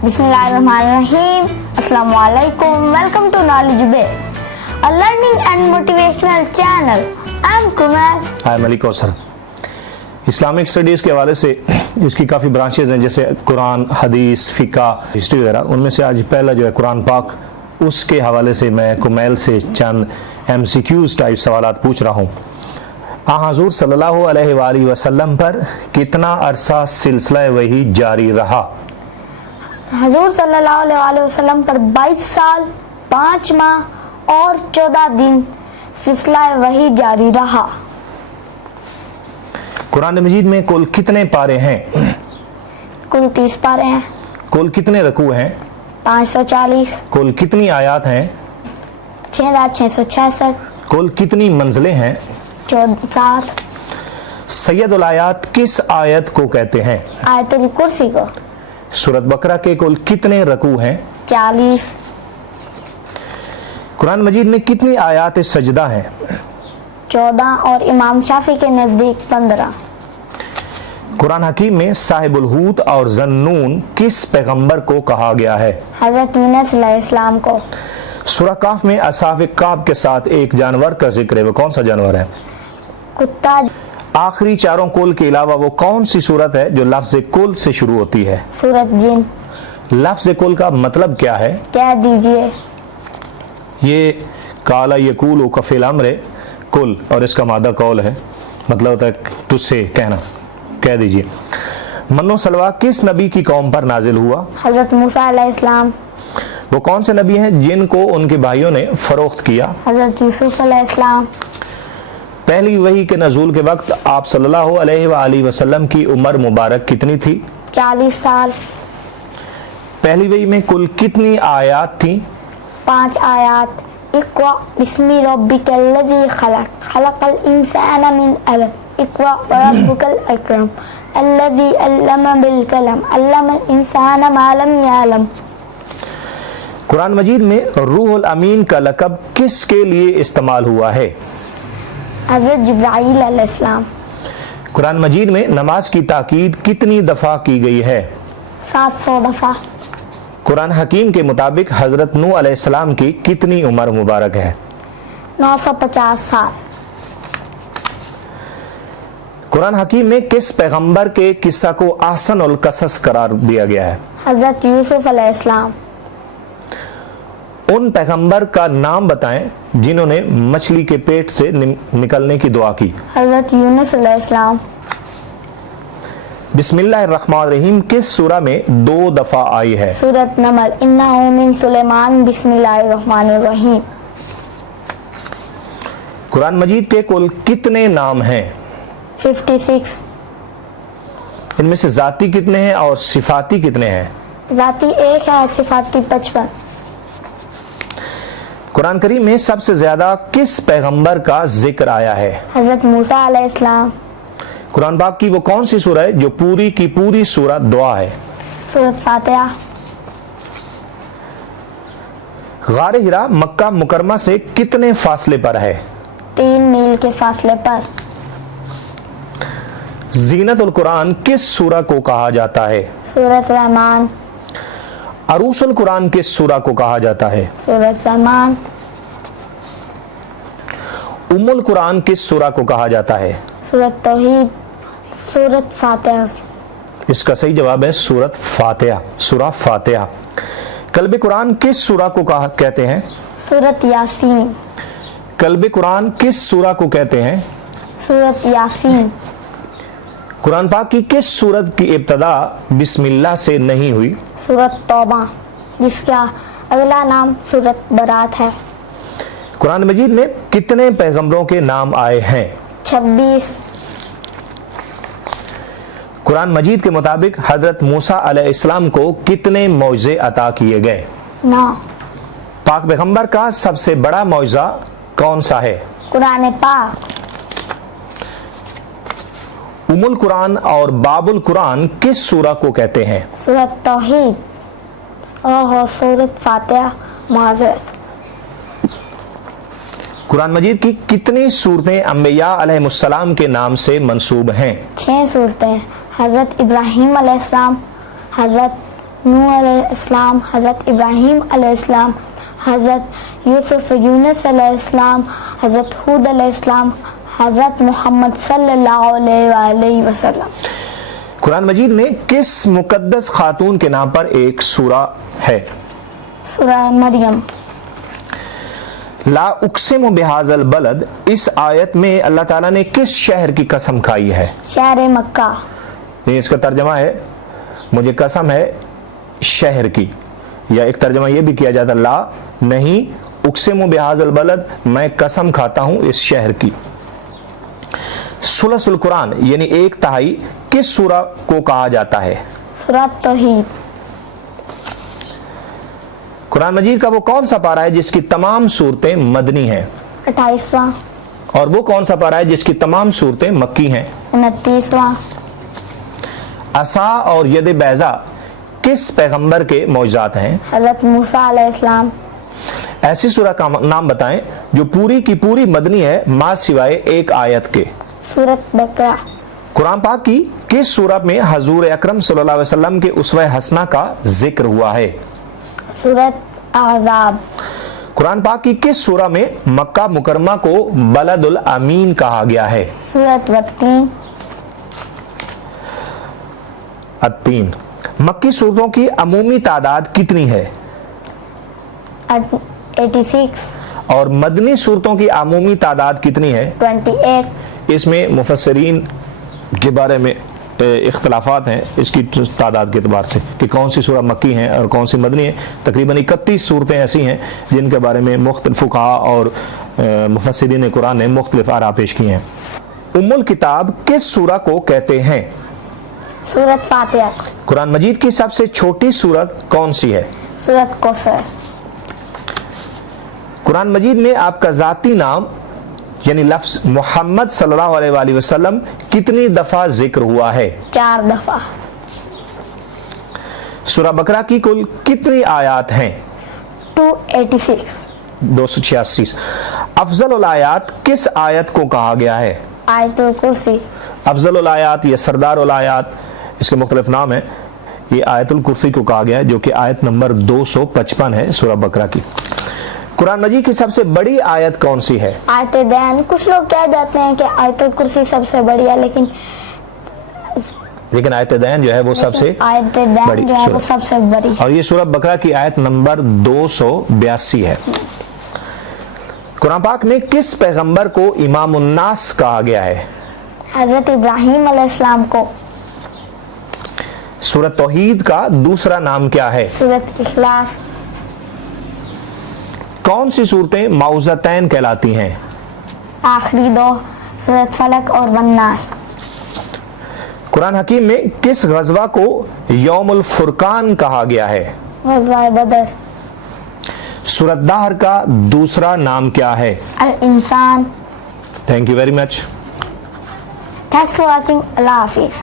Bismillahirrahmanirrahim. Assalamualaikum. Welcome to Knowledge Bay, a learning and motivational channel. I'm Kumal. Hi, Malik Kausar. Islamic studies के हवाले से इसकी काफ़ी branches हैं, जैसे कुरान, हदीस, फ़िक़ा, हिस्ट्री वगैरह। उनमें से आज पहला जो है कुरान पाक, उसके हवाले से मैं कुमैल से चंद MCQs टाइप सवालात पूछ रहा हूँ। हुज़ूर सल्लल्लाहु अलैहि वसल्लम पर कितना अरसा सिलसिला वही जारी रहा? हजूर सल्लल्लाहु अलैहि वसल्लम पर 22 साल 5 माह और 14 दिन सिलसिला वही जारी रहा। कुरान मजीद में कुल कितने पारे हैं? कुल 30 पारे हैं। कुल कितने रकू हैं? 540। कुल कितनी आयात हैं? 6666। कुल कितनी मंजिलें हैं? 7। सैयदुल आयात किस आयत को कहते हैं? आयतुल कुर्सी को। सूरत बकरा के कुल कितने रकू हैं? 40। कुरान मजीद में कितनी आयात सजदा हैं? 14 और इमाम शाफी के नज़दीक 15। कुरान हकीम में साहिबुल हूत और ज़न्नून किस पैगंबर को कहा गया है? हज़रत यूनुस अलैहिस्सलाम को। सूरह काफ में असहाब काफ के साथ एक जानवर का जिक्र है, वो कौन सा जानवर है? कुत्ता। आखिरी चारों कुल के अलावा वो कौन सी सूरत है जो लफ्ज़ कुल से शुरू होती है? सूरत जिन। लफ्ज़ कुल का मतलब क्या है? कह दीजिए। ये काला यकूल कफिल अम्र कुल और इसका मादा कौल है, मतलब होता है तुझसे कहना, कह दीजिए। मन्नो सलवा किस नबी की कौम पर नाजिल हुआ? हज़रत मूसा अलैहिस्सलाम। वो कौन से नबी हैं जिनको उनके भाइयों ने फरोख्त किया? हज़रत यूसुफ अलैहिस्सलाम। पहली वही के नज़ूल के वक्त आप सल्लल्लाहु अलैहि वसल्लम की उम्र मुबारक कितनी थी? 40 साल। पहली वही में कुल कितनी आयात थी? 5 आयात। इक़रा बिस्मि रब्बिकल्लज़ी खलक़ खलक़ल इंसाना मिन अलक़ इक़रा वरब्बुकल अकरम अल्लज़ी अल्लमा बिल कलम अल्लमल इंसाना मा लम यअलम। कुरान मजीद में रूहुल अमीन का लक़ब किसके लिए इस्तेमाल हुआ है? हज़रत जिब्राईल अलैहिस्सलाम। कुरान मजीद में नमाज की ताकीद कितनी दफ़ा की गई है? 700 दफ़ा। कुरान हकीम के मुताबिक हज़रत नूह अलैहिस्सलाम की कितनी उम्र मुबारक है? 950 साल। कुरान हकीम में किस पैगंबर के किस्सा को ahsanul qasas करार दिया गया है? हज़रत यूसुफ अलैहिस्सलाम। उन पैगंबर का नाम बताएं जिन्होंने मछली के पेट से निकलने की दुआ की। हज़रत यूनुस अलैहिस्सलाम। बिस्मिल्लाहिर्रहमानिर्रहीम किस सूरा में 2 दफा आई है? सूरत नमल। इन्नहु मिन सुलेमान बिस्मिल्लाहिर्रहमानिर्रहीम। कुरान मजीद के कुल कितने नाम हैं? 56। इनमें से जाती कितने हैं और सिफाती कितने हैं? जाती 1 है और सिफाती 55। कुरान करीम में सबसे ज्यादा किस पैगंबर का जिक्र आया है? हज़रत मूसा अलैहिस्सलाम। कुरान पाक की वो कौन सी सूरह है जो पूरी की पूरी सूरह दुआ है? सूरत फातिहा। गार हिरा मक्का मुकरमा से कितने फासले पर है? 3 मील के फासले पर। जीनतुल कुरान किस सूरह को कहा जाता है? सूरत रहमान। अरूसुल कुरान किस सूरह को कहा जाता है? सूरत रहमान। उम्मुल कुरान किस सूरह को कहा जाता है? सूरत तौहीद। सूरत फातिहा। इसका सही जवाब है सूरत फातिहा, सूरह फातिहा। कल्ब कुरान किस सूरह को कहते हैं? सूरत यासीन। कल्ब कुरान किस सूरह को कहते हैं? सूरत यासीन। कुरान पाक की किस सूरत की इब्तदा बिस्मिल्लाह से नहीं हुई? सूरत तौबा, जिसका अगला नाम सूरत बरात है। कुरान मजीद में कितने पैगंबरों के नाम आए हैं? 26। कुरान मजीद के मुताबिक हजरत मूसा अलैहिस्सलाम को कितने मौजे अता किए गए? 9। पाक पैगंबर का सबसे बड़ा मौजा कौन सा है? कुरान पाक। उमुल कुरान और बाबुल कुरान किस सूरह को कहते हैं? सूरत तौहीद। ओहो, सूरत फातिहा। माज़रत। कुरान मजीद की कितनी सूरतें अंबिया अलैहिस्सलाम के नाम से मंसूब हैं? 6 सूरतें। हज़रत इब्राहीम अलैहिस्सलाम, हज़रत نوح علیہ السلام، حضرت ابراہیم علیہ السلام، حضرت یوسف یونس علیہ السلام، حضرت ہود علیہ السلام، حضرت محمد صلی اللہ علیہ وآلہ وسلم۔ قرآن مجید میں کس مقدس خاتون کے نام پر ایک سورہ ہے؟ سورہ مریم۔ لا اقسم بہذا البلد، اس آیت میں اللہ تعالیٰ نے کس شہر کی قسم کھائی ہے؟ شہر مکہ۔ یہ اس کا ترجمہ ہے مجھے قسم ہے شہر کی، یا ایک ترجمہ یہ بھی کیا جاتا لا نہیں اقسم بہذا البلد، میں قسم کھاتا ہوں اس شہر کی۔ ثلث القرآن یعنی ایک تہائی کس سورہ کو کہا جاتا ہے؟ سورہ توحید۔ قرآن مجید کا وہ کون سا پارہ ہے جس کی تمام صورتیں مدنی ہیں؟ 28واں۔ اور وہ کون سا پارہ ہے جس کی تمام صورتیں مکی ہیں؟ 29واں۔ عصا اور ید بیضا کس پیغمبر کے معجزات ہیں؟ حضرت موسیٰ علیہ السلام۔ ایسی سورہ کا نام بتائیں جو پوری کی پوری مدنی ہے ما سوائے ایک آیت کے۔ سورۃ بقرہ۔ قرآن پاک کی کس سورہ میں حضور اکرم صلی اللہ علیہ وسلم کے اسوہ حسنہ کا ذکر ہوا ہے؟ سورۃ احزاب۔ قرآن پاک کی کس سورہ میں مکہ مکرمہ کو بلد الامین کہا گیا ہے؟ سورۃ والتین۔ التین۔ مکی سورتوں کی عمومی تعداد کتنی ہے؟ 86۔ اور مدنی سورتوں کی عمومی تعداد کتنی ہے؟ 28۔ اس میں مفسرین کے بارے میں اختلافات ہیں اس کی تعداد کے اعتبار سے کہ کون سی سورہ مکی ہیں اور کون سی مدنی ہیں۔ تقریباً 31 صورتیں ایسی ہیں جن کے بارے میں مختلف فقہاء اور مفسرین قرآن نے مختلف آراء پیش کی ہیں۔ ام الکتاب کس سورہ کو کہتے ہیں؟ سورۃ فاتحہ۔ قرآن مجید کی سب سے چھوٹی سورت کون سی ہے؟ سورۃ کوثر۔ قرآن مجید میں آپ کا ذاتی نام یعنی لفظ محمد صلی اللہ علیہ وآلہ وسلم کتنی دفعہ ذکر ہوا ہے؟ 4 دفعہ۔ سورہ بقرہ کی کل کتنی آیات ہیں؟ 286۔ 286۔ افضل الآیات کس آیت کو کہا گیا ہے؟ آیت الکرسی۔ افضل الآیات یا سردار الآیات اس کے مختلف نام ہیں، یہ آیت الکرسی کو کہا گیا ہے جو کہ آیت نمبر 255 ہے سورہ بقرہ کی۔ قرآن مجید کی سب سے بڑی آیت کون سی ہے؟ آیت دین۔ کچھ لوگ کہہ جاتے ہیں کہ آیت الکرسی سب سے بڑی ہے، لیکن آیت دین جو ہے وہ سب سے آیت دین جو ہے وہ سب سے بڑی، اور یہ سورہ بقرہ کی آیت نمبر 282 ہے۔ قرآن پاک میں کس پیغمبر کو امام الناس کہا گیا ہے؟ حضرت ابراہیم علیہ السلام کو۔ سورہ توحید کا دوسرا نام کیا ہے؟ سورۃ اخلاص۔ کون سی صورتیں معوذتین کہلاتی ہیں؟ آخری 2 سورۃ فلق اور والناس۔ قرآن حکیم میں کس غزوہ کو یوم الفرقان کہا گیا ہے؟ غزوہ بدر۔ سورۃ دہر کا دوسرا نام کیا ہے؟ الانسان۔ Thank you very much. Thanks for watching. اللہ حافظ۔